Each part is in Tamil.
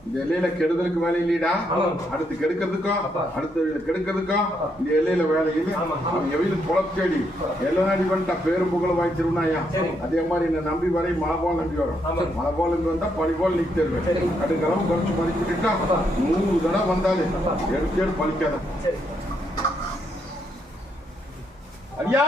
இந்த எல்லையில கெடுதலுக்கு வேலை இல்லைடா ஆமாம். அடுத்து கெடுக்கிறதுக்கும் அப்பா. அடுத்த கெடுக்கிறதுக்கும் இந்த எல்லையில வேலை இல்லை. அவன் எவையில குழப்பேடி எல்லாம் நாடி பண்ணிட்டா பேரும் புகழ வாய்ச்சிருந்தாயா சரி. அதே மாதிரி என்ன நம்பி வரை மழை போல நம்பி வரும். மழை போல நம்பி வந்தா பழி போல நிக்க. தருவேன் கடுகளவு குறைச்சு அப்பா. நூறு தடவை வந்தாலே. எடுத்து எடுத்து பழிக்காத ஐயா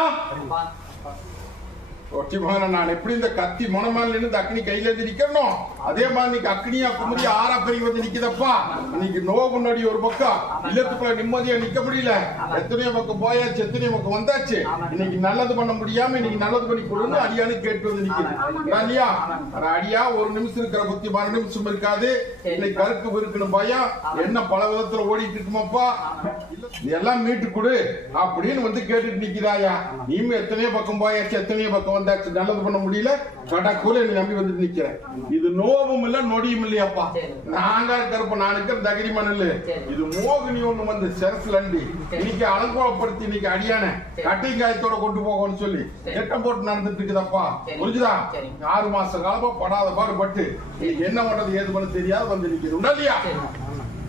நான் எப்படி இந்த கத்தி முனமால இந்த அக்னி கையில இருந்து நிக்கணும்? அதே மாதிரி இன்னைக்கு அக்னியா குமரி ஆறா பெரிய வந்து நிக்குதப்பா. இன்னைக்கு நோவு முன்னாடி ஒரு பக்கம். இல்லத்துக்குள்ள நிம்மதியா நிக்க முடியல. எத்தனையோ பக்கம் போயாச்சு எத்தனையோ பக்கம் வந்தாச்சு. இன்னைக்கு நல்லது பண்ண முடியாம இன்னைக்கு நல்லது பண்ணி கொடுன்னு அடியானு கேட்டு வந்து நிக்குது. அடியா? அட அடியா ஒரு நிமிஷம் இருக்கிற புத்தி மறு நிமிஷம் இருக்காது. இன்னைக்கு கருக்கு இருக்கணும் பயம். என்ன பல விதத்துல ஓடிட்டு இருக்குமாப்பா? எல்லாம் மீட்டு கொடு. அப்படின்னு வந்து கேட்டுட்டு நிக்கிறாயா? நீயும் எத்தனையோ பக்கம் போயாச்சு எத்தனையோ பக்கம் வந்தாச்சு. நல்லது பண்ண முடியல. கடக்கூல என்னை நம்பி வந்துட்டு நிக்கிறேன். இது நோவும் இல்ல நொடியும் இல்லையாப்பா நாங்க இருக்கிறப்ப நான் இருக்கிற தகிரிமன் இது மோகினி ஒண்ணு வந்து செரசுல அண்டி இன்னைக்கு அலங்கோலப்படுத்தி இன்னைக்கு அடியான கட்டிங்காயத்தோட கொண்டு போகணும்னு சொல்லி திட்டம் போட்டு நடந்துட்டு இருக்குதப்பா. புரிஞ்சுதா? ஆறு மாச காலமா படாத பாடுபட்டு இன்னைக்கு என்ன பண்றது ஏது பண்ண தெரியாது வந்து நிக்கிறது. இல்லையா?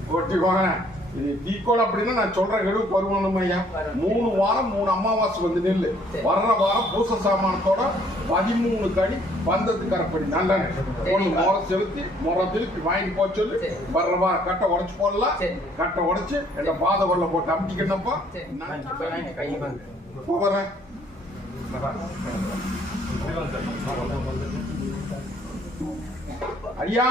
ஒட்டி வாங்க இது தீக்கோள் அப்படின்னா நான் சொல்ற கெடுவு பருவம் ஐயா. மூணு வாரம் மூணு அமாவாசை வந்து நெல்லு. வர்ற வாரம் பூச சாமானத்தோட பதிமூணு கனி பந்தத்து கரப்படி நல்ல ஒண்ணு முறை செலுத்தி முறை திருப்பி வாங்கிட்டு போக சொல்லி. வர்ற வாரம் கட்டை உடைச்சு போடலாம். கட்டை உடைச்சு என்ற பாத வரல போட்டு அமுட்டிக்கணும்ப்பா நான் கை வாங்க போறேன் ஐயா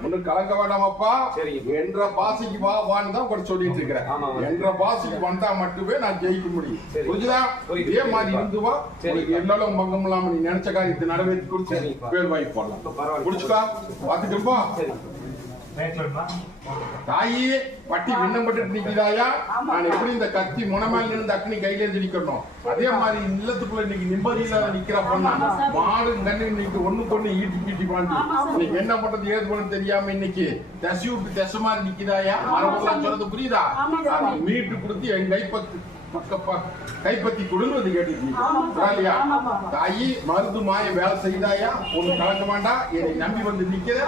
ஒண்ணு கலங்க வேண்டாமப்பா சரி. என்ற பாசிக்கு வா வான்னு தான் கூட சொல்லிட்டு இருக்கிறேன். என்ற பாசிக்கு வந்தா மட்டுமே நான் ஜெயிக்க முடியும். புரிஞ்சுதா. இதே மாதிரி இருந்து வா சரி. எல்லாரும் பங்கம் இல்லாம நீ நினைச்ச காரியத்தை நிறைவேற்றி கொடுத்து. பேர் வாங்கி போடலாம் பாத்துக்கப்பா சரி தாயி பட்டி விண்ணப்பட்டு நிக்கிறாயா நான் எப்படி இந்த கத்தி முனமேல இருந்து அக்னி கையில இருந்து நிக்கணும் அதே மாதிரி இல்லத்துக்குள்ள இன்னைக்கு நிம்மதி இல்லாத நிக்கிற பொண்ணா? மாடு கண்ணு இன்னைக்கு ஒண்ணு பொண்ணு ஈட்டி கீட்டி பாண்டி இன்னைக்கு என்ன பண்றது ஏது பண்ண தெரியாம இன்னைக்கு தசி விட்டு தசை மாதிரி நிக்கிறாயா மரபெல்லாம் சொல்றது புரியுதா? மீட்டு கொடுத்து என் கைப்பத்து. பக்கப்பா கைப்பத்தி கொடுன்னு வந்து இல்லையா? தாயி மருந்து மாய வேலை செய்தாயா? ஒண்ணு கலக்க வேண்டாம் என்னை நம்பி வந்து நிக்கிற.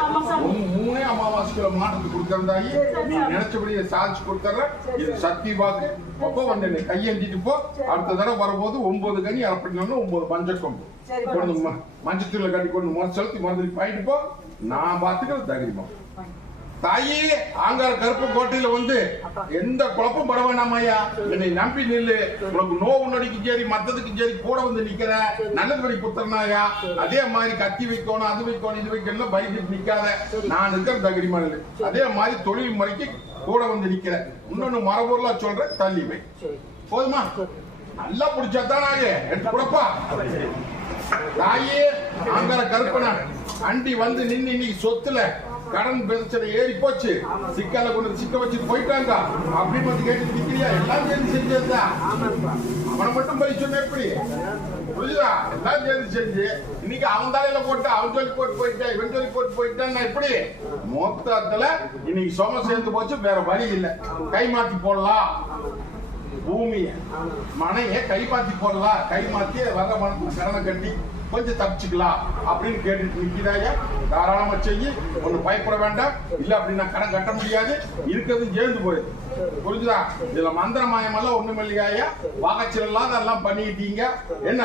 உன் மூணே அமாவாசைக்குள்ள மாற்றத்துக்கு கொடுக்கறதாயி நீ நினைச்சபடி சாதிச்சு கொடுத்துற இது சக்தி வாக்கு அப்போ வந்து என்னை கையெழுந்திட்டு போ. அடுத்த தடவை வரும்போது ஒன்பது கனி அரைப்படினு ஒன்பது பஞ்சக்கொம்பு கொண்டு ம- மஞ்சத்தூள்ல கட்டி கொண்டு செலுத்தி மருந்து பாயிட்டு போ. நான் பார்த்துக்கிறது தகிரிமா தாயே ஆங்கார கருப்பு கோட்டையில வந்து எந்த குழப்பம் பட வேண்டாம் ஐயா. என்னை நம்பி நில்லு. உனக்கு நோவு நொடிக்கும் சரி மத்ததுக்கும் சரி கூட வந்து நிக்கிற. நல்லது படி குத்துறனாயா அதே மாதிரி கத்தி வைக்கணும் அது வைக்கணும் இது வைக்கணும் பயந்துட்டு நிக்காத. நான் இருக்கிற தகுதி நில்லு அதே மாதிரி தொழில் முறைக்கு கூட வந்து நிக்கிற. இன்னொன்னு மரபொருளா சொல்றேன் தள்ளி வை. போதுமா? நல்லா பிடிச்சா தான் எடுத்து கொடுப்பா. தாயே ஆங்கார கருப்பனா அண்டி வந்து நின்று இன்னைக்கு சொத்துல கடன் பிரச்சனை ஏறி போச்சு. சிக்கல கொண்டு சிக்க வச்சுட்டு போயிட்டாங்க. அப்படின்னு வந்து கேட்டு நிக்கிறியா? எல்லாம் சேர்ந்து செஞ்சதுதா? அவனை மட்டும் போய் சொன்ன எப்படி? புரியுதா எல்லாம் சேர்ந்து செஞ்சு இன்னைக்கு அவன் தலையில போட்டு அவன் சொல்லி போட்டு போயிட்டேன் இவன் சொல்லி போட்டு போயிட்டான் எப்படி? மொத்தத்துல இன்னைக்கு சொம சேர்ந்து போச்சு வேற வழி இல்லை. கை மாற்றி போடலாம். பூமியை மனையை கைமாத்தி போடலாம் கை வர்ற வர மனத்துல கடனை கட்டி கொஞ்சம் தப்பிச்சுக்கலாம் அப்படின்னு கேட்டுட்டு நிக்கிறாயா தாராளமா செய்யி ஒண்ணு பயப்பட வேண்டாம். இல்ல அப்படின்னா கடன் கட்ட முடியாது. இருக்கிறது சேர்ந்து போயிடுது புரிஞ்சுதா? இதுல மந்திர மாயம் எல்லாம் ஒண்ணும் இல்லையா வாகச்சல் எல்லாம் பண்ணிக்கிட்டீங்க. என்ன?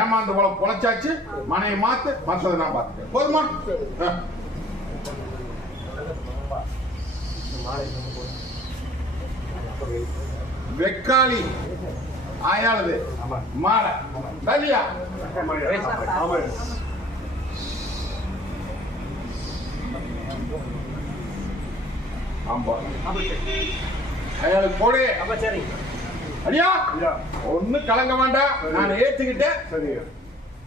ஏமாந்து போல பொழைச்சாச்சு. மனையை மாத்து மத்ததை நான் பார்த்துட்டேன் போதுமா? மாலை வெக்காளி. ஆயாளது. மாலை தலியா போடு அப்ப சரி அடியா? ஒண்ணு கலங்க வேண்டாம் நான் ஏத்துக்கிட்டேன்.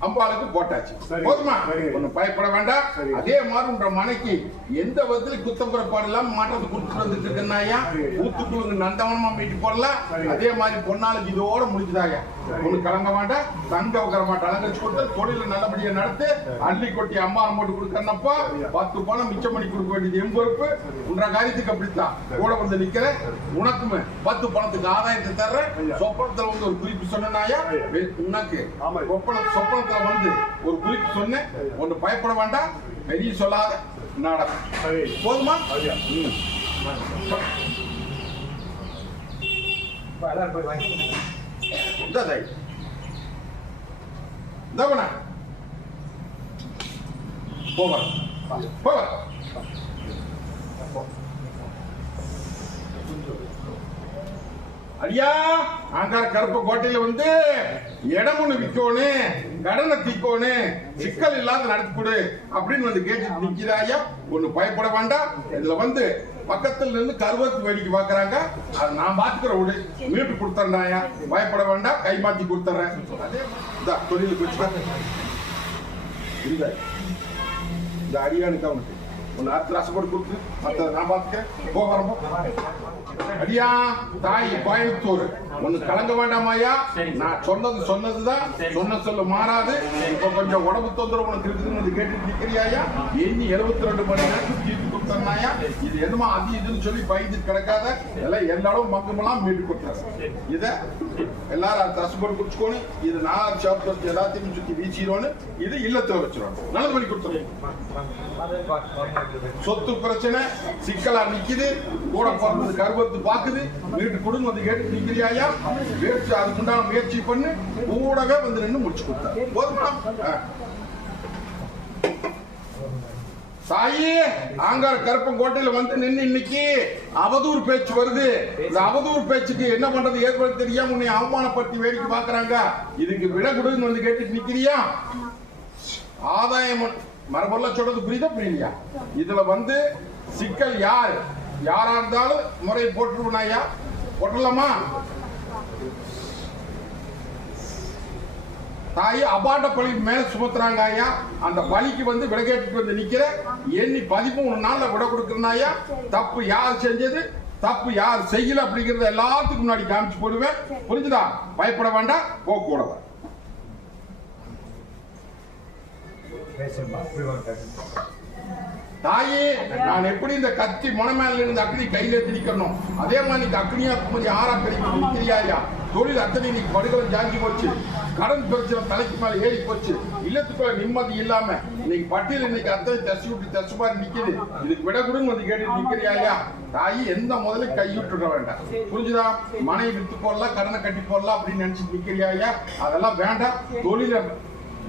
அம்பாளுக்கு போட்டாச்சு. போதுமா. ஒண்ணு பயப்பட வேண்டாம். அதே மாதிரி உன்ற மனைக்கு எந்த விதத்துல குத்தம் குறைபாடு இல்லாம மாற்றத்தை கொடுத்துட்டு வந்துட்டு இருக்கனாயா ஊத்துக்குழுங்க நந்தவனமா மீட்டு போடலாம். அதே மாதிரி பொன்னாளுக்கு இதோட முடிச்சுதாயா ஒண்ணு கலங்க வேண்டாம். தங்க உக்கர மாட்டேன் அலங்கரிச்சு கொடுத்து தொழில நல்லபடியா நடத்து அள்ளி கொட்டி அம்மா போட்டு கொடுக்கறனப்பா பத்து பணம் மிச்சம் பண்ணி கொடுக்க வேண்டியது என் பொறுப்பு. உன்ற காரியத்துக்கு அப்படித்தான். கூட வந்து நிக்கிறேன். உனக்குமே பத்து பணத்துக்கு ஆதாயத்தை தர்றேன். சொப்பனத்துல வந்து ஒரு குறிப்பு சொன்னாயா உனக்கு சொப்பன சொப்பனத்துல வந்து ஒரு குறிப்பு சொன்னேன். ஒன்னு பயப்பட வேண்டாம். பெரிய சொல்லாத. நாடகம் போதுமா? ம். இந்த தாய் இந்த பண்ண போவர போவர ஐயா ஆங்கார கருப்பு கோட்டையில வந்து இடம் ஒண்ணு விற்கணும் கடனை தீக்கணும் சிக்கல் இல்லாத நடத்தி கொடு அப்படின்னு வந்து கேட்டு நிக்கிறா ஐயா. ஒண்ணு பயப்பட வேண்டாம். இதுல வந்து பக்கத்துல இருந்து கருவத்து வேடிக்கை பாக்குறாங்க. அதை நான் பாத்துக்கிற விடு மீட்டு கொடுத்துறேன் ஐயா. பயப்பட வேண்டாம். கை மாத்தி கொடுத்துறேன். அதே இந்த தொழிலுக்கு வச்சு இந்த அடியானுக்கு அவனுக்கு ஒன்னு அர்த்த ரசப்பட்டு கொடுத்து மத்த நான் பாத்துக்கிறேன் போ வரம்போ அடியா தாய் கோயம்புத்தூர் ஒண்ணு கலங்க வேண்டாமாயா நான் சொன்னது சொன்னதுதான் சொன்ன சொல்ல மாறாது இப்ப கொஞ்சம் உடம்பு தொந்தரவு உனக்கு இருக்குதுன்னு கேட்டு நிக்கிறியாயா எண்ணி எழுபத்தி ரெண்டு மணி நேரத்துக்கு கொடுத்தனாயா இது என்னமா அது இதுன்னு சொல்லி பயந்து கிடக்காத எல்லாம் எல்லாரும் மக்கமெல்லாம் மீட்டு கொடுத்தாரு இத எல்லாரும் ரசப்பட்டு குடிச்சுக்கோணும் இது நான் சாப்பிட்டு வச்சு எல்லாத்தையும் சுத்தி வீச்சிடணும் இது இல்லத்தை வச்சிடணும் நல்லது பண்ணி கொடுத்துருவோம். சொத்து பிரச்சனை சிக்கலா நிக்குது கூட பிறந்தது கர்ப்பத்து பாக்குது வீட்டு கொடுங்க வந்து கேட்டு நிக்கிறியாயா? முயற்சி அதுக்கு உண்டான முயற்சி பண்ணு கூடவே வந்து நின்று முடிச்சு கொடுத்தாரு போதுமா சாயி தாயி கருப்பன் கோட்டையில வந்து நின்று இன்னைக்கு அவதூறு பேச்சு வருது. இந்த அவதூறு பேச்சுக்கு என்ன பண்றது? ஏற்படுத்த தெரியாம உன்னை அவமானப்படுத்தி வேடிக்கை பாக்குறாங்க இதுக்கு விட கொடுன்னு வந்து கேட்டு நிக்கிறியா? ஆதாயம் மரபொல்ல சொல்றது புரியுதா புரியலையா? இதுல வந்து சிக்கல் யார்? யாரா இருந்தாலும் முறை போட்டுருவனாயா போட்டுடலாமா தாயி அபாண்ட பழி மேல சுமத்துறாங்க ஐயா. அந்த பலிக்கு வந்து விட வந்து நிக்கிற எண்ணி பதிமூணு நாள்ல விட கொடுக்கறனாயா தப்பு யார் செஞ்சது? தப்பு யார் செய்யல அப்படிங்கறத எல்லாத்துக்கும் முன்னாடி காமிச்சு போடுவேன். புரிஞ்சுதா? பயப்பட வேண்டாம். போக கூடாது தாயே நான் எப்படி இந்த கத்தி மனமேல இருந்து அக்னி கையில எடுத்து நிக்கணும்? அதே மாதிரி நீ அக்னியா கொஞ்சம் ஆறா பெருக்கி நிக்கிறியாயா தொழில் அத்தனை நீ படுகளும் ஜாஞ்சி போச்சு. கடன் பிரச்சனை தலைக்கு மேல ஏறி போச்சு. இல்லத்துக்குள்ள நிம்மதி இல்லாம இன்னைக்கு பட்டியல் இன்னைக்கு அத்தனை தசி விட்டு தசு மாதிரி நிக்குது. இதுக்கு விட கொடுன்னு வந்து கேட்டு நிக்கிறியாயா தாயி எந்த முதல்ல கைவிட்டுட வேண்டாம். புரிஞ்சுதா? மனைவி வித்து போடலாம் கடனை கட்டி போடலாம் அப்படின்னு நினைச்சு நிக்கிறியாயா அதெல்லாம் வேண்டாம். தொழில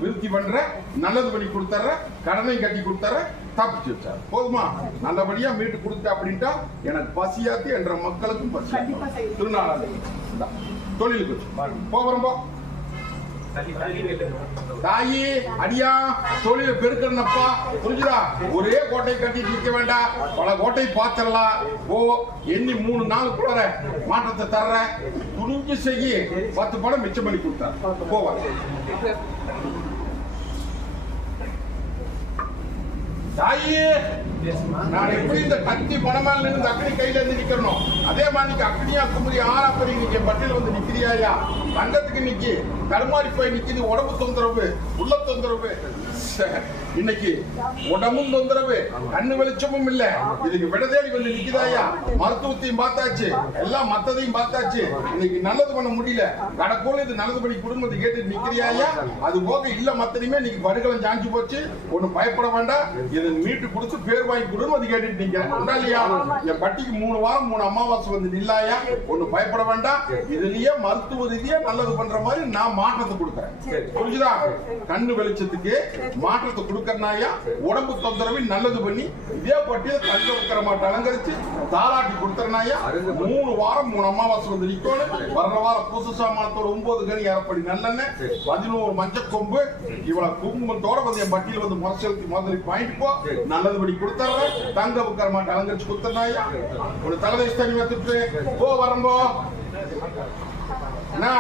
விருத்தி பண்ற நல்லது பண்ணி கொடுத்துற கடனை கட்டி கொடுத்துற தப்பிச்சு வச்சார். போதுமா? நல்லபடியா மீட்டு கொடுத்த அப்படின்ட்டா எனக்கு பசியாத்தி என்ற மக்களுக்கும். திருநாளாது இந்தா, தொழிலுக்கு வச்சு. போகிறோம் போ தாயி அடியா தொழில பெருக்கணுப்பா புரிஞ்சுடா ஒரே கோட்டை கட்டி நிக்க வேண்டாம். பல கோட்டை பார்த்துடலாம். ஓ எண்ணி மூணு நாள் கூட மாற்றத்தை தர்ற துணிஞ்சு செய்யி பத்து படம் மிச்சம் பண்ணி கொடுத்தா. போவா தாயி. நான் எப்படி இந்த கத்தி பணமால இருந்து அக்னி கையில இருந்து நிக்கணும் அதே மாதிரி நீங்க அக்னியா குமரி போய் நீங்க பட்டியல வந்து நிக்கிறியாயா? தங்கத்துக்கு நிக்கி. தடுமாறி போய் நிக்கிது. உடம்பு தொந்தரவு உள்ள தொந்தரவு. சே, இன்னைக்கு உடம்பும் தொந்தரவு கண்ணு வெளிச்சமும் இல்ல. இதுக்கு விட தேடி வந்து நிக்குதாயா மருத்துவத்தையும் பார்த்தாச்சு. எல்லாம் மத்ததையும் பார்த்தாச்சு. இன்னைக்கு நல்லது பண்ண முடியல. கடற்கோள் இது நல்லது பண்ணி குடும்பத்தை கேட்டு நிக்கிறியாயா அது போக இல்ல மத்தனையுமே இன்னைக்கு படுகளம் ஜாஞ்சி போச்சு. ஒண்ணு பயப்பட வேண்டாம். இதை மீட்டு கொடுத்து பேர் வாங்கி கொடுன்னு அது கேட்டுட்டு நீங்க இல்லையா? என் பட்டிக்கு மூணு வாரம் மூணு அமாவாசை வந்து நில்லாயா ஒண்ணு பயப்பட வேண்டாம். இதுலயே மருத்துவ ரீதியா நல்லது பண்ற மாதிரி நான் மாற்றத்தை கொடுக்குறேன். புரிஞ்சுதா? கண்ணு வெளிச்சத்துக்கு மாற்றத்தை கொடுக்க கொடுக்கறனாயா உடம்பு தொந்தரவு நல்லது பண்ணி இதே பட்டியல் தங்க விக்கிரமாட்ட அலங்கரிச்சு தாலாட்டி கொடுத்துறனாயா மூணு வாரம் மூணு அமாவாசை வந்து நிக்கணும். வர்ற வாரம் புதுசு சாமானத்தோட ஒன்பது கனி அரைப்படி நல்லெண்ணெய் பதினோரு மஞ்சள் கொம்பு. இவ்வளவு குங்குமத்தோட வந்து என் பட்டியல வந்து முரசெலுத்தி முதலில் பாயிண்ட் போ. நல்லதுபடி கொடுத்துறேன். தங்க விக்கிரமாட்ட அலங்கரிச்சு கொடுத்துறனாயா ஒரு தலைதை தனி வைத்துட்டு போ வரம்போ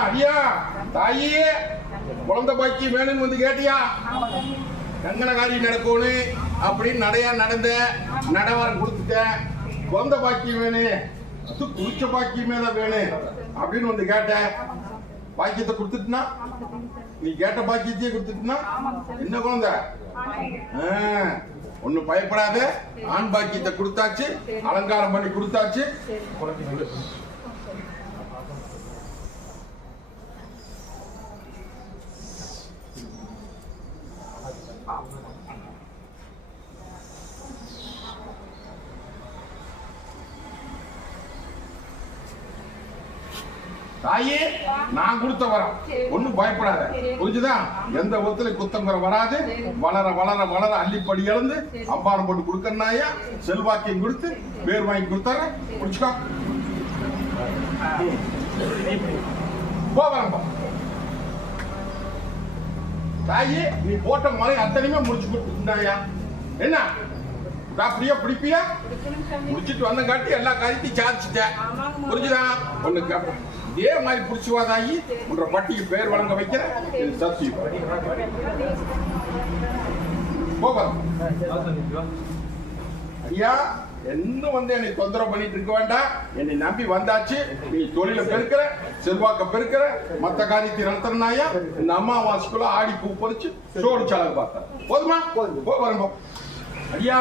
அடியா? தாயே குழந்தை பாக்கி வேணும்னு வந்து கேட்டியா? கங்கனகாரி நடக்கணும் அப்படின்னு நடையா நடந்த நடவாரம் கொடுத்துட்டேன். குழந்தை பாக்கியம் வேணும் அது குளிச்ச பாக்கியமே தான் வேணும் அப்படின்னு வந்து கேட்டேன். பாக்கியத்தை கொடுத்துட்டுனா? நீ கேட்ட பாக்கியத்தையே கொடுத்துட்டுனா? என்ன குழந்தை? ஒன்னும் பயப்படாத. ஆண் பாக்கியத்தை கொடுத்தாச்சு. அலங்காரம் பண்ணி கொடுத்தாச்சு. தாயே நான் கொடுத்த வரம். ஒண்ணும் பயப்படாத. புரிஞ்சுதா? எந்த விதத்துல குத்தங்குற வராது. வளர வளர வளர அள்ளிப்படி இழந்து அம்பாரம் போட்டு கொடுக்கறனாயா செல்வாக்கியம் கொடுத்து பேர் வாங்கி கொடுத்தார. குடிச்சுக்கோ போ வரம்பா. தாயே நீ போட்ட மலை அத்தனையுமே முடிச்சு கொடுத்துட்டாயா என்ன? அப்படியே பிடிப்பியா? முடிச்சிட்டு வந்த காட்டி எல்லா காரியத்தையும் சாதிச்சுட்டேன் புரிஞ்சுதா? ஒண்ணு கேப்ப- இதே மாதிரி புடிச்சுவாதாகி உன்ற பட்டிக்கு பெயர் வழங்க வைக்கிற சத்தியம். ஐயா இன்னும் வந்து என்னை தொந்தரவு பண்ணிட்டு இருக்க வேண்டாம். என்னை நம்பி வந்தாச்சு. நீ தொழில பெருக்கிற செல்வாக்க பெருக்கிற மத்த காரியத்தை நடத்தினாயா இந்த அம்மாவாசைக்குள்ள ஆடி பூ பறிச்சு சோறு சாலை பார்த்தேன். போதுமா? போ வரம்போ ஐயா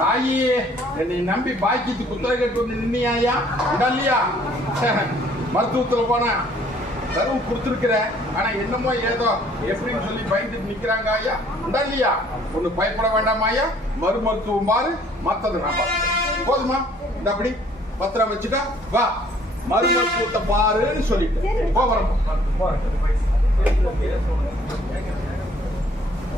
தாயே என்னை நம்பி பாக்கியத்து குத்தரை கட்டு வந்து நின்னியா இல்லையா மருத்துவத்தில் போனா கருவு கொடுத்துருக்கிற ஆனா என்னமோ ஏதோ எப்படின்னு சொல்லி பயந்துட்டு நிக்கிறாங்க ஐயா. உண்டா இல்லையா? ஒண்ணு பயப்பட வேண்டாமா ஐயா? மறு மருத்துவம் பாரு மத்தது நான் பார்த்துக்கிறேன். போதுமா? இந்த அப்படி பத்திரம் வச்சுட்டா வா. மறு மருத்துவத்தை பாருன்னு சொல்லிட்டு. போகிறோம்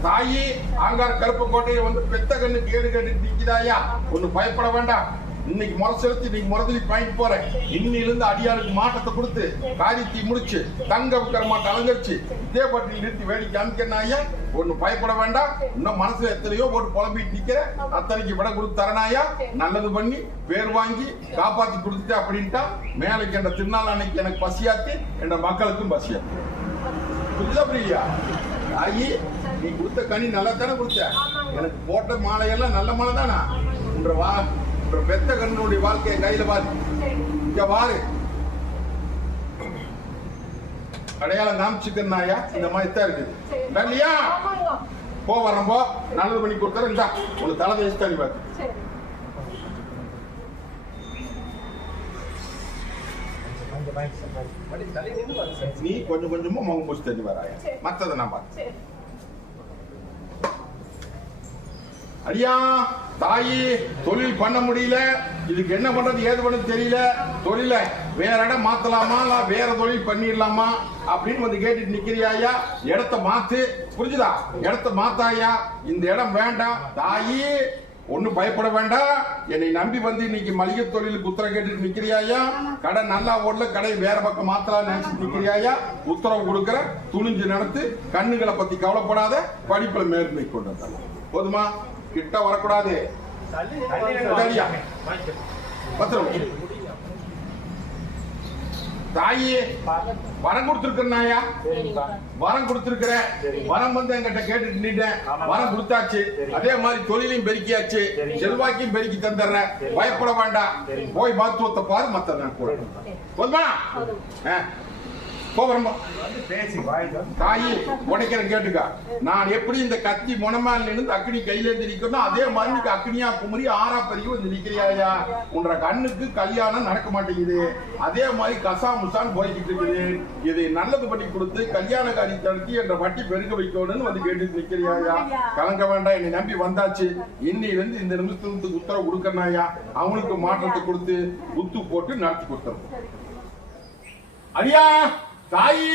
தாயி ஆங்கார் கருப்பு கோட்டையை வந்து பெத்த கண்ணு கேடு கேட்டு நிக்குதாயா ஒண்ணு பயப்பட வேண்டாம். இன்னைக்கு முறை செலுத்தி இன்னைக்கு முறதலி பாயிண்ட் போறேன். இன்னிலிருந்து அடியாருக்கு மாற்றத்தை கொடுத்து காரியத்தை முடிச்சு தங்க விக்கிரமா கலங்கரிச்சு இதே பாட்டில் நிறுத்தி வேடிக்கை காமிக்கிறேன் ஐயா. பயப்பட வேண்டாம். இன்னும் மனசுல எத்தனையோ போட்டு புலம்பிட்டு நிக்கிற அத்தனைக்கு விட கொடுத்து தரனாயா நல்லது பண்ணி பேர் வாங்கி காப்பாத்தி கொடுத்துட்டு அப்படின்ட்டா மேலைக்கு என்ற திருநாள் அன்னைக்கு எனக்கு பசியாத்தி என்ற மக்களுக்கும் பசியாத்தி புரியுதா பிரியா ஐயே நீ கொடுத்த கனி நல்லா தானே கொடுத்த எனக்கு போட்ட மாலையெல்லாம் நல்ல மாலை தானா உன்ற வா ஒரு பெத்த கண்ணுடைய வாழ்க்கையை கையில பாரு. இங்க பாரு. அடையாளம் காமிச்சுக்கிறனாயா இந்த மாதிரி தான் இருக்குது இல்லையா போ வரம்போ நல்லது பண்ணி கொடுத்தாரு இந்தா உனக்கு தலை தேசி தள்ளி பாரு. நீ கொஞ்சம் கொஞ்சமா முகம் பூசி தள்ளி வராயா? மத்ததை நான் பாத்து ஐயா தாயி தொழில் பண்ண முடியல. இதுக்கு என்ன பண்றது ஏது பண்ணது தெரியல. தொழில வேற இடம் மாத்தலாமா இல்ல வேற தொழில் பண்ணிடலாமா அப்படின்னு வந்து கேட்டுட்டு நிக்கிறியாயா இடத்த மாத்து. புரிஞ்சுதா? இடத்த மாத்தாயா இந்த இடம் வேண்டாம். தாயி ஒண்ணும் பயப்பட வேண்டாம். என்னை நம்பி வந்து இன்னைக்கு மளிகை தொழிலுக்கு உத்தரவு கேட்டுட்டு நிக்கிறியாயா கடை நல்லா ஓடல கடை வேற பக்கம் மாத்தலாம் நினைச்சு நிக்கிறியாயா உத்தரவு கொடுக்கற துணிஞ்சு நடத்து கண்ணுகளை பத்தி கவலைப்படாத படிப்புல மேற்மை கொண்டு போதுமா? கிட்ட வரக்கூடாது. பத்திரம். தாயே வரம் கொடுத்திருக்கேன்னாயா வரம் கொடுத்திருக்கிற வரம் வந்து என்கிட்ட கேட்டுட்டு நின்னுட்டேன். வரம் கொடுத்தாச்சு. அதே மாதிரி தொழிலையும் பெருக்கியாச்சு. செல்வாக்கையும் பெருக்கி தந்துடுறேன். பயப்பட வேண்டாம். போய் மருத்துவத்தை பாரு மத்த நான் போதுமா? ஆ. போ வரம்பா தாயி உடைக்கிற கேட்டுக்க. நான் எப்படி இந்த கத்தி முனமால் நின்று அக்னி கையில இருந்து நிக்கணும் அதே மாதிரி நீ அக்னியா குமரி ஆறா பதிவு வந்து நிக்கிறியாயா உன்ற கண்ணுக்கு கல்யாணம் நடக்க மாட்டேங்குது. அதே மாதிரி கசா முசான் போய்கிட்டு இருக்குது. இதை நல்லது பண்ணி கொடுத்து கல்யாண காரியத்தை நடத்தி என்ற வட்டி பெருக வைக்கணும்னு வந்து கேட்டுட்டு நிக்கிறியாயா கலங்க வேண்டாம் என்னை நம்பி வந்தாச்சு. இன்னிலிருந்து இந்த நிமிஷத்துக்கு உத்தரவு கொடுக்கறாயா அவனுக்கு மாற்றத்தை கொடுத்து குத்து போட்டு நடத்தி கொடுத்துரும். ஐயா தாயி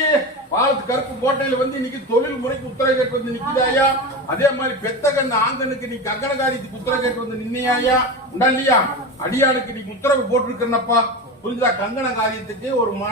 பாலத்து கருப்பு கோட்டையில வந்து இன்னைக்கு தொழில் முறைக்கு உத்தரவு கேட்டு வந்து நிக்குதாயா அதே மாதிரி பெத்த கண்ணு ஆந்தனுக்கு நீ கங்கணகாரியத்துக்கு உத்தரவு கேட்டு வந்து நின்னையாயா உண்டா இல்லையா? அடியானுக்கு நீ உத்தரவு போட்டிருக்கனப்பா புரிஞ்சா கங்கண காரியத்துக்கு ஒரு மா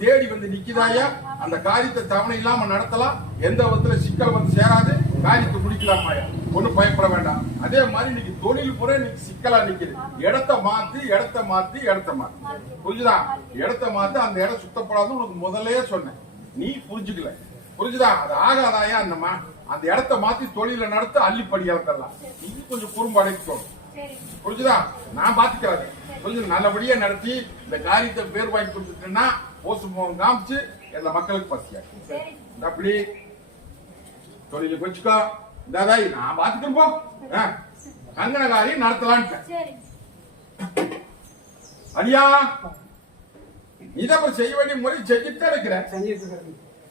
தேடி வந்து நிக்குதாயா அந்த காரியத்தை தவணை இல்லாம நடத்தலாம். எந்த விதத்துல சிக்கல் வந்து சேராது. காரியத்தை முடிக்கலாமாயா ஒண்ணும் பயப்பட வேண்டாம். அதே மாதிரி இன்னைக்கு தொழில் முறை இன்னைக்கு சிக்கலா நிக்குது. இடத்த மாத்தி இடத்த மாத்தி இடத்த மாத்தி. புரிஞ்சுதா? இடத்த மாத்தி அந்த இடம் சுத்தப்படாதுன்னு உனக்கு முதல்லயே சொன்னேன். நீ புரிஞ்சுக்கல. புரிஞ்சுதா? அது ஆகாதாயா அந்தம்மா அந்த இடத்த மாத்தி தொழில நடத்த அள்ளிப்படி இறந்துடலாம். நீ கொஞ்சம் குறும்பு அடைக்கணும் புரிஞ்சுதா? நான் பாத்துக்கிறது கொஞ்சம் நல்லபடியா நடத்தி இந்த காரியத்தை பேர் வாங்கி கொடுத்துட்டேன்னா போஸ்ட் போன் காமிச்சு எல்லா மக்களுக்கு பசியா அப்படி தொழிலுக்கு வச்சுக்கோ இந்தாதாய் நான் பாத்துக்கிறேன் போ. காரியம் நடத்தலான்ட்டு. அடியா இதை அப்புறம் செய்ய வேண்டிய முறை செஞ்சுட்டு இருக்கிறேன்.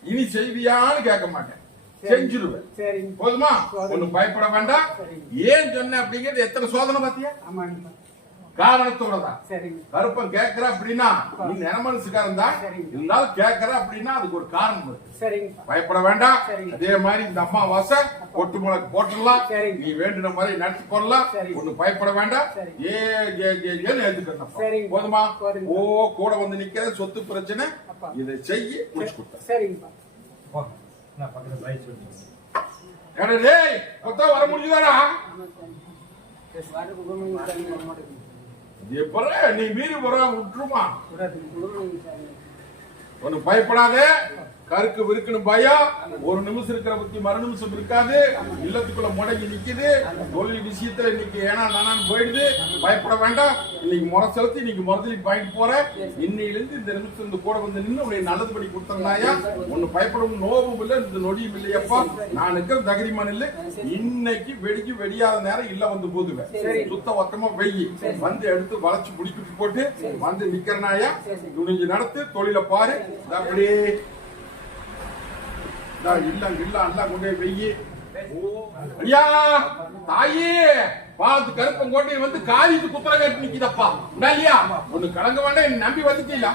இனி செய்வியான்னு கேட்க மாட்டேன். செஞ்சிருவேன். போதுமா? போதும். ஒண்ணு பயப்பட வேண்டாம். ஏன் சொன்ன அப்படிங்கிறது எத்தனை சோதனை பாத்தியா காரணத்தோட தான் சரிங்க. கருப்பன் கேக்குற அப்படின்னா நீ நிறமனசுக்காரன் தான். இருந்தாலும் கேக்குற அப்படின்னா அதுக்கு ஒரு காரணம் இருக்கு. சரிங்க. பயப்பட வேண்டாம். சரிங்க. அதே மாதிரி இந்த அம்மாவாசை கொட்டு முளக்கு போட்டுடலாம். சரிங்க. நீ வேண்டின மாதிரி நடத்தி கொள்ளலாம். ஒண்ணு பயப்பட வேண்டாம். ஏ ஏ ஏ ஏன்னு ஏத்துக்கணும் சரிங்க. போதுமா. ஓ கூட வந்து நிக்கிற சொத்து பிரச்சனை. இதை செய்ய முடிச்சு கொடுத்தேன். சரிங்கப்பா. வர முடியுதாடா? எப்பற நீ மீறி வர விட்டுருமா? ஒண்ணு பயப்படாத. கருக்கு விருக்குன்னு பயம் ஒரு நிமிஷம் இருக்கிற புத்தி மறு நிமிஷம் இருக்காது. இல்லத்துக்குள்ள முடங்கி நிக்குது. தொழில் விஷயத்துல இன்னைக்கு ஏனா நானான்னு போயிடுது. பயப்பட வேண்டாம். இன்னைக்கு முறை செலுத்தி இன்னைக்கு முறதலி பாயிண்ட் போற. இன்னையில இருந்து இந்த நிமிஷம் இந்த கூட வந்து நின்று உன்னை நல்லது பண்ணி கொடுத்தனாயா ஒண்ணு பயப்படும் நோவும் இல்லை இந்த நொடியும் இல்லையப்பா நான் இருக்கிற தகரிமான் இல்ல. இன்னைக்கு வெடிக்கு வெடியாத நேரம் இல்ல வந்து போதுவேன் சுத்த ஒத்தமா வெயி வந்து எடுத்து வளைச்சு முடிக்கிட்டு போட்டு வந்து நிக்கிறனாயா துணிஞ்சு நடத்து தொழில பாரு. அப்படியே இல்ல இல்ல அல்ல கொண்டே வெயி ஐயா தாயே பாத்து கருப்பங்கோட்டை வந்து காலிக்கு குத்துற கட்டி நிக்குதப்பா. இந்தா இல்லையா? ஒண்ணு கலங்க வேண்டாம் என்ன நம்பி வந்துட்டீங்களா?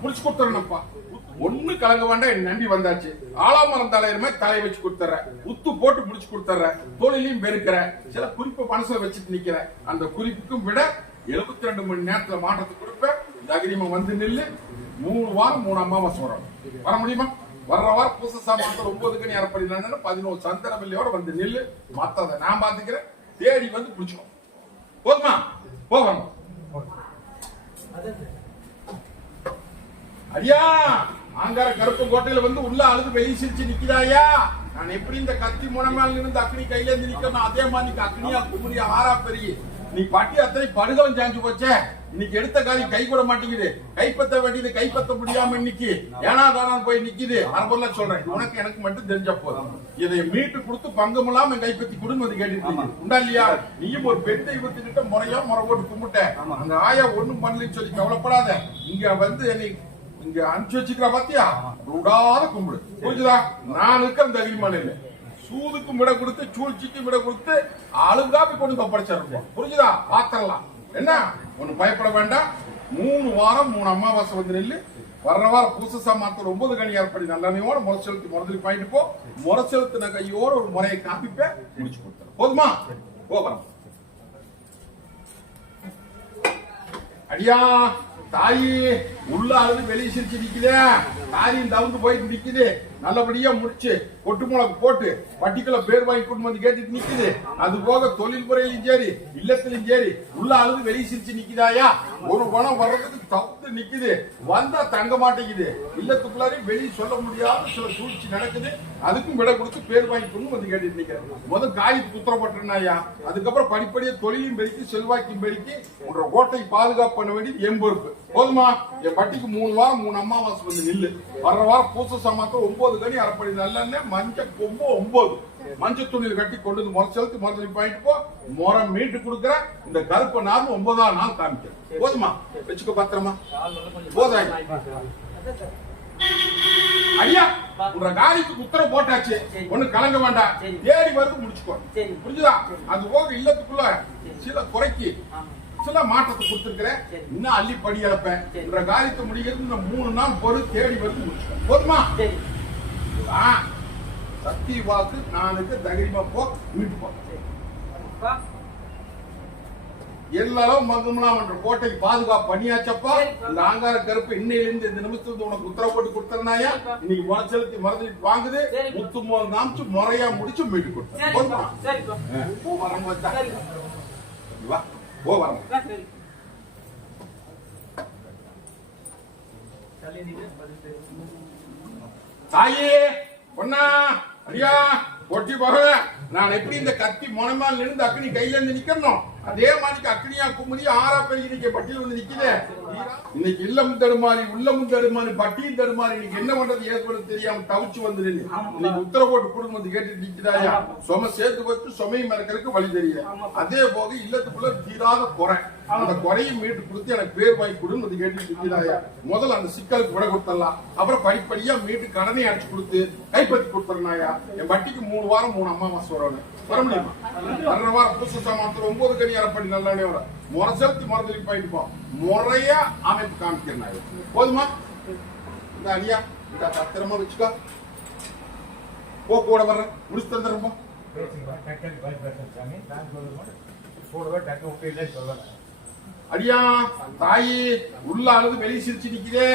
முடிச்சு கொடுத்துறேனப்பா. ஒண்ணு கலங்க வேண்டாம் என்ன நம்பி வந்தாச்சு. ஆலாமரம் மாதிரி தலையை வச்சு கொடுத்துறேன். உத்து போட்டு முடிச்சு கொடுத்துறேன். தொழிலையும் பெருக்கிறேன். சில குறிப்பு மனசுல வச்சுட்டு நிக்கிறேன். அந்த குறிப்புக்கும் விட எழுபத்தி ரெண்டு மணி நேரத்துல மாற்றத்தை கொடுப்பேன். தகிரிமா வந்து நில்லு. மூணு வாரம் மூணு அமாவாசை வரும். வர முடியுமா? வர்ற வாரம் புதுசு சாமான்கள் ஒன்பதுக்கு நீ அறப்படினான்னு பதினோரு சந்திர பிள்ளையோட வந்து நில்லு. மத்தத நான் பாத்துக்கிறேன் தேடி வந்து பிடிச்சோம் போதுமா? போகணும். ஐயா ஆங்கார கருப்பு கோட்டையில வந்து உள்ள அழுது வெளியே சிரிச்சு நிக்கிறாயா நான் எப்படி இந்த கத்தி முனமேல இருந்து அக்னி கையில இருந்து நிக்கணும் அதே மாதிரி அக்னியா குமுறி ஆறா பெரிய நீ பட்டி அத்தனை படுகளும் சாஞ்சு போச்சே. இன்னைக்கு எடுத்த காலி கை கூட மாட்டேங்குது கைப்பத்த வேண்டியது கைப்பத்த முடியாம இன்னைக்கு ஏனா தானா போய் நிக்குது. அறப்பொருள சொல்றேன். உனக்கு எனக்கு மட்டும் தெரிஞ்ச போதும். இதை மீட்டு கொடுத்து பங்கம் இல்லாம கைப்பத்தி கொடுன்னு வந்து கேட்டுட்டு உண்டா இல்லையா? நீயும் ஒரு பெண் தெய்வத்துக்கிட்ட முறையா முறை போட்டு கும்பிட்ட. அந்த ஆயா ஒண்ணும் பண்ணலன்னு சொல்லி கவலைப்படாத. இங்க வந்து என்னை இங்க அனுப்பிச்சு வச்சுக்கிற பாத்தியா? விடாத கும்பிடு. புரிஞ்சுதா? நான் இருக்க அந்த அகிரிமான இல்ல. சூதுக்கும் விட கொடுத்து சூழ்ச்சிக்கும் விட கொடுத்து அழுகாப்பி கொண்டு கொப்படைச்சிருப்போம் புரிஞ்சுதா? பாத்திரலாம். என்ன? ஒண்ணு பயப்பட வேண்டாம். மூணு வாரம் மூணு அமாவாசை வந்து நெல்லு. வர்ற வாரம் புதுசா மாத்திர ஒன்பது கணி ஏற்படி. நல்லெண்ணையோட முறை செலுத்தி முறதலி பாயிட்டு போ. முறை செலுத்தின கையோட ஒரு முறையை காப்பிப்பேன் முடிச்சு கொடுத்துறேன். போதுமா? போகிறோம் அடியா தாயி உள்ள அழுது வெளியே சிரிச்சு நிக்குதே. காரியம் தவுந்து போயிட்டு நிக்குது. நல்லபடியா முடிச்சு கொட்டு முளக்கு போட்டு பட்டிக்குள்ள பேர் வாங்கி கொண்டு வந்து கேட்டுட்டு நிக்குது. அது போக தொழில் முறையிலும் சரி இல்லத்திலும் சரி உள்ள அழுது வெளியே சிரிச்சு நிக்குதாயா? ஒரு பணம் வர்றதுக்கு தப்பு நிக்குது. வந்தா தங்க மாட்டேங்குது. இல்லத்துக்குள்ளாரி வெளியே சொல்ல முடியாத சில சூழ்ச்சி நடக்குது. அதுக்கும் விட கொடுத்து பேர் வாங்கி கொண்டு வந்து கேட்டுட்டு நிக்கிறேன் முதல் காயத்துக்கு குத்திரப்பட்டிருந்தாயா அதுக்கப்புறம் படிப்படியே தொழிலையும் பெருக்கி செல்வாக்கையும் பெருக்கி உன்ற ஓட்டை பாதுகாப்பு பண்ண வேண்டியது எம்பொறுப்பு போதுமா? என் பட்டிக்கு மூணு வாரம் மூணு அமாவாசை வந்து நில்லு. வர்ற வாரம் பூச சாமாத்த ஒன்பது கனி அரைப்படி நல்லெண்ணெய் மஞ்சள் கொம்பு ஒன்பது. மஞ்சள் துணியில் கட்டி கொண்டு வந்து முறை செலுத்தி முறை பாயிட்டு போ. முறை மீட்டு கொடுக்குற இந்த கருப்பு நாள் ஒன்பதாம் நாள் காமிக்கிறேன். போதுமா? வச்சுக்கோ பத்திரமா. போதாய். ஐயா உன்ற காலிக்கு உத்தரவு போட்டாச்சு. ஒண்ணு கலங்க வேண்டாம். தேடி வருது முடிச்சுக்கோ. புரிஞ்சுதா? அது போக இல்லத்துக்குள்ள சில குறைக்கு. சில மாற்றத்தை கொடுத்துருக்கிறேன். இன்னும் அள்ளி படி இழப்பேன். என்ற காரியத்தை முடிக்கிறது இந்த மூணு நாள் பொறு தேடி வந்து போதுமா? சக்தி வாக்கு நானுக்கு தைரியமா போ வீட்டு போ. எல்லாரும் மங்கம்லாம் என்ற கோட்டைக்கு பாதுகாப்பு பண்ணியாச்சப்பா இந்த ஆங்கார கருப்பு இன்னையிலிருந்து இந்த நிமிஷத்துல உனக்கு உத்தரவு போட்டு கொடுத்தனாயா இன்னைக்கு முறை செலுத்தி மறந்துட்டு வாங்குது. முத்து மோல் காமிச்சு முறையா முடிச்சு மீட்டு கொடுத்தேன். வரம் வச்சா. ஓ வா போ சரி தாயே பொண்ணா அடியா ஒட்டி போக நான் எப்படி இந்த கத்தி முனமால் இருந்து அக்னி கையில இருந்து நிக்கணும்? அதே மாதிரி அக்னியா குமுறி ஆறா பெருகி இன்னைக்கு பட்டியல் வந்து நிக்குதே. இன்னைக்கு இல்லம் தடுமாறி உள்ளமும் தடுமாறி பட்டியும் தடுமாறி இன்னைக்கு என்ன பண்றது ஏற்படுறது தெரியாம தவிச்சு வந்துரு இன்னைக்கு உத்தரவு போட்டு கொடுங்க வந்து கேட்டு நிக்கிறாயா சும சேர்த்து வச்சு சுமையும் மறக்கிறதுக்கு வழி தெரியல. அதே போக இல்லத்துக்குள்ள தீராத குறை. அந்த குறையும் மீட்டு கொடுத்து எனக்கு பேர் வாங்கி கொடுன்னு வந்து கேட்டு முதல்ல அந்த சிக்கலுக்கு விட கொடுத்துடலாம் அப்புறம் படிப்படியா மீட்டு கடனை அடைச்சு கொடுத்து கைப்பற்றி கொடுத்துருந்தாயா என் வட்டிக்கு மூணு வாரம் மூணு அம்மா மாசம் வரணும் வர முடியுமா? வர்ற வாரம் புதுசு சமாளத்துல ஒன்பது கனி அறப்படி நல்லானே வர முறை செலுத்தி மரத்துக்கு போயிட்டு போ முறையா அமைப்பு காமிக்கிறேன் போதுமா? இந்த அடியா இந்த பத்திரமா வச்சுக்கோ. போ கூட வர்றேன். முடிச்சு தந்துடுறோம் பேசிக்கலாம். கூடவே டக்கு விட்டு இல்லைன்னு சொல்லலை. அடியா தாயி உள்ள அழுது வெளியே சிரிச்சு நிக்கிறே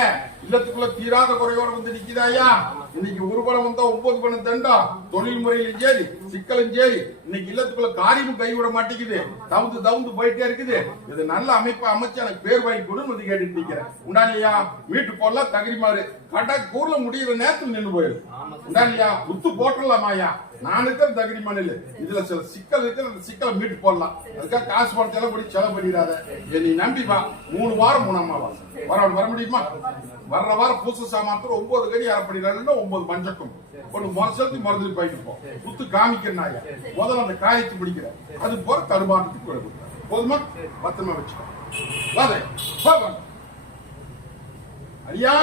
இல்லத்துக்குள்ள தீராத குறையோட வந்து நிக்கிறாயா இன்னைக்கு ஒரு பணம் வந்தா ஒன்பது பணம் தண்டா. தொழில் முறையிலும் சரி சிக்கலும் சரி இன்னைக்கு இல்லத்துக்குள்ள காரியமும் கைவிட மாட்டேங்குது. தவுந்து தவுந்து போயிட்டே இருக்குது. இது நல்ல அமைப்பா அமைச்சு எனக்கு பேர் வாங்கி கொடுன்னு வந்து கேட்டு நிக்கிறேன். உண்டா வீட்டு போடலாம் தகுதிமாறு. கடை கூர்ல முடியிற நேரத்தில் நின்று போயிரு. உண்டா உத்து போட்டலாமாயா நான் இருக்கிற தகுதி மண்ணில் இதுல சில சிக்கல் இருக்கிற அந்த சிக்கலை மீட்டு போடலாம். அதுக்காக காசு பணத்தை எல்லாம் செலவு பண்ணிடாத. நீ நம்பி வா. மூணு வாரம் மூணு அம்மாவாசை வர வர முடியுமா? வர்ற வாரம் பூச சாமானத்துல ஒன்பது கடி ஏற்படுறாங்கன்னா ஒன்பது மஞ்சக்கும். ஒண்ணு முறைச்சலுக்கு மருந்து போயிட்டு போ. குத்து காமிக்கிறனாயா முதல்ல அந்த காயத்து பிடிக்கிற அது போற தடுமாட்டத்துக்கு போதுமா? பத்திரமா வச்சுக்கோ. ஐயா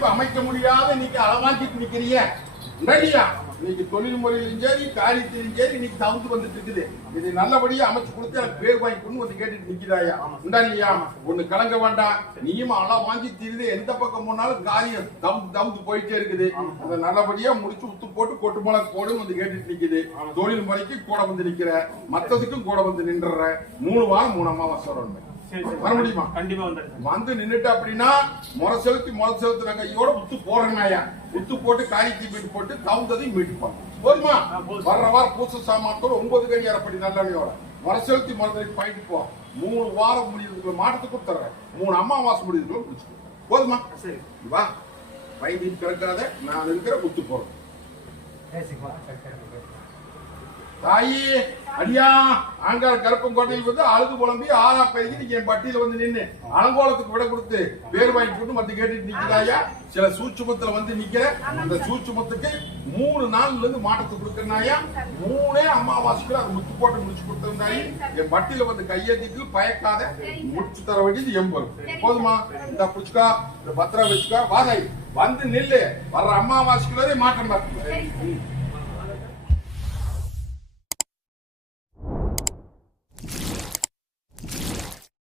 அமைப்பு அமைக்க முடியாத இன்னைக்கு அளவாக்கிட்டு நிக்கிறீங்க. ரெடியா இன்னைக்கு தொழில் முறையிலும் சரி காரியத்திலும் சரி இன்னைக்கு தவிர்த்து வந்துட்டு இருக்குது. இது நல்லபடியா அமைச்சு கொடுத்து எனக்கு பேர் வாங்கி கொண்டு வந்து கேட்டுட்டு நிக்கிறாயா? உண்டா இல்லையா? ஒண்ணு கலங்க வேண்டாம். நீயும் அள வாங்கி திரிது. எந்த பக்கம் போனாலும் காரியம் தவுந்து தவுந்து போயிட்டே இருக்குது. அதை நல்லபடியா முடிச்சு உத்து போட்டு கொட்டு மிளகு போடும் வந்து கேட்டுட்டு நிக்குது. தொழில் முறைக்கு கூட வந்து நிக்கிற மத்ததுக்கும் கூட வந்து நின்றுற மூணு வாரம் மூணு அமாவாசை வரணும் வர முடியுமா கண்டிப்பா வந்து நின்னுட்டு அப்படின்னா முறை செலுத்தி முறை செலுத்துற கையோட உத்து போடுறனாயா உத்து போட்டு காய்ச்சி மீட்டு போட்டு தகுந்ததையும் மீட்டு போடணும் போதுமா? வர்ற வாரம் பூச சாமானத்தோட ஒன்பது கறி அரைப்படி நல்லெண்ணையோட முறை செலுத்தி முறை பாயிட்டு போ. மூணு வாரம் முடியுதுக்குள்ள மாட்டத்துக்கு கொடுத்துறேன். மூணு அம்மாவாசை முடியுதுக்குள்ள முடிச்சுக்கோ போதுமா? சரி. வா. வயது கிடக்காத நான் இருக்கிற உத்து போறேன் தாயி அடியா ஆங்கார கருப்பங்கோட்டையில் வந்து அழுது புலம்பி ஆறா பெருகி நீங்க என் பட்டியல வந்து நின்னு அலங்கோலத்துக்கு விட கொடுத்து பேர் வாங்கி போட்டு மத்த கேட்டுட்டு நிக்கிறாயா சில சூட்சுமத்துல வந்து நிக்கிற அந்த சூட்சுமத்துக்கு மூணு நாள்ல இருந்து மாட்டத்தை கொடுக்கறனாயா மூணே அமாவாசைக்குள்ள அது முத்து போட்டு முடிச்சு கொடுத்திருந்தாயி என் பட்டியல வந்து கையெழுத்திட்டு பயக்காத முடிச்சு தர வேண்டியது எம்பரும் போதுமா? இந்த புச்சுக்கா இந்த பத்திரம் வச்சுக்கா. வாதை வந்து நில்லு. வர்ற அமாவாசைக்குள்ளதே மாற்றம் பார்த்து